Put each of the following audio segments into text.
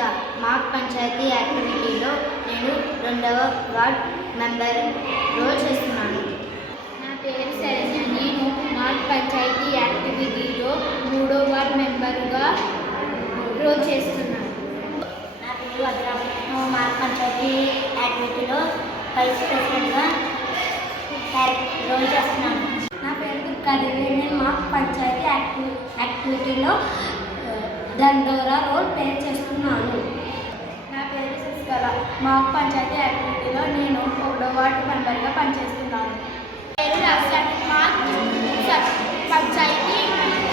సుజాత. మా పంచాయతీ యాక్టివిటీలో నేను 2వ వార్డ్ మెంబర్ రోల్ చేస్తున్నాను. నా పేరు శరణ్య. నేను మా పంచాయతీ యాక్టివిటీలో 3వ వార్డ్ మెంబర్గా రోల్ చేస్తున్నాను. నా పేరు వజ్ర. నేను మా పంచాయతీ యాక్టివిటీలో వైస్ ప్రెసిడెంట్గా రోల్ చేస్తున్నాను. నా పేరు దుర్గాదేవి. నేను మా పంచాయతీ యాక్టివిటీలో దండోరా రోల్ ప్లే చేస్తున్నాను. నా పేరు శశికళ. మా పంచాయతీ యాక్టివిటీలో నేను 1వ వార్డు మెంబర్గా పనిచేస్తున్నాను. పేరు రాజాని. మా పంచాయతీ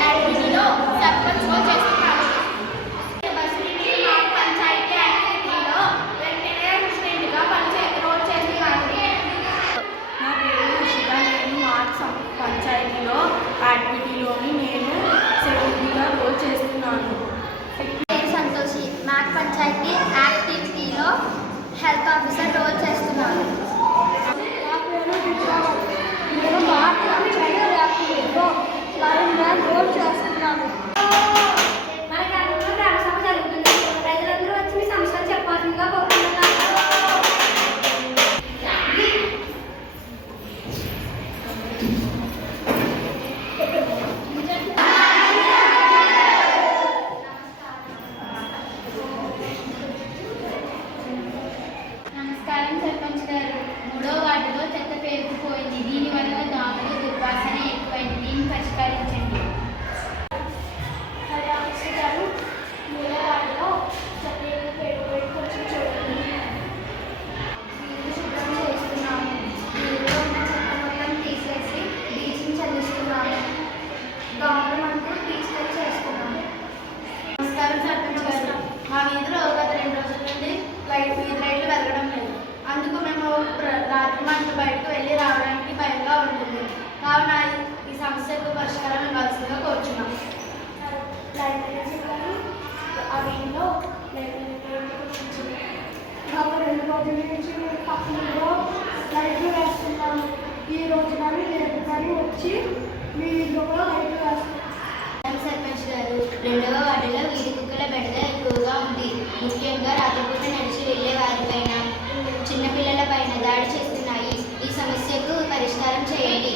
యాక్టివిటీలో సర్పంచ్ రోల్ చేస్తున్నాను. మా పంచాయతీ యాక్టివిటీలో ప్రెసిడెంట్గా రోల్ చేస్తున్నాను. నా పేరు రుషిక. నేను మా పంచాయతీలో యాక్టివిటీలోని నేను సెక్యూరిటీగా రోల్ చేస్తున్నాను. పేరు సంతోషి. మా పంచాయతీ యాక్టివిటీలో హెల్త్ ఆఫీసర్ రోల్ చేస్తున్నాను. నా పేరు విజయవతి. నేను మా పంచాయతీ యాక్టివిటీలో లైన్ మ్యాన్ రోల్ చేస్తున్నాను. మన గ్రామంలో గ్రామ సభ జరుగుతుంది. ప్రజలందరూ వచ్చి మీ సమస్యలు చెప్పాల్సిందిగా కోరుకుంటున్నాను. నమస్కారం సర్పంచ్ గారు. 3వ వార్డులో చెత్త పేరుకుపోయింది. దీనివల్ల దోమలు దుర్వాసన ఎక్కువైంది. దీన్ని పరిష్కరించండి. సరే ఆఫీసర్ గారు, 3వ వార్డులో చెత్త పెట్టుబడి కొంచెం చూడండి. నీళ్లు శుభ్రం చేస్తున్నాము. నీళ్ళలో ఉన్న చెత్త మొత్తం తీసేసి బ్లీచింగ్ చల్లిస్తున్నాము. దోమలు మనకు తీసుకొని చేస్తున్నాము. నమస్కారం సర్పంచ్ గారు. మా వీధిలో గత 2 రోజుల నుండి వీధి లైట్లు వెలగడం లేదు. అందుకు మేము రాత్రి మంటలు బయటకు వెళ్ళి రావడానికి భయంగా ఉంటుంది. కావున ఈ సమస్యకు పరిష్కారం ఇవ్వాల్సిందిగా కోరుచున్నాం. లైబ్రరీ గారు, ఆ వీధిలో గత 2 రోజుల నుంచి మేము పక్కనలో లైట్లు వేస్తున్నాము. ఈ రోజు కానీ రేపు కానీ వచ్చి మీ ఇంట్లో కూడా లైట్లు వేస్తున్నాం. సర్పంచ్ గారు, 2వ వార్డులో వీధి కుక్కల బెడద ఎక్కువగా ఉంది. ముఖ్యంగా రాత్రిపూట నడిచి వెళ్లే వారిపైన, చిన్నపిల్లల పైన దాడి చేస్తున్నాయి. ఈ సమస్యకు పరిష్కారం చేయండి.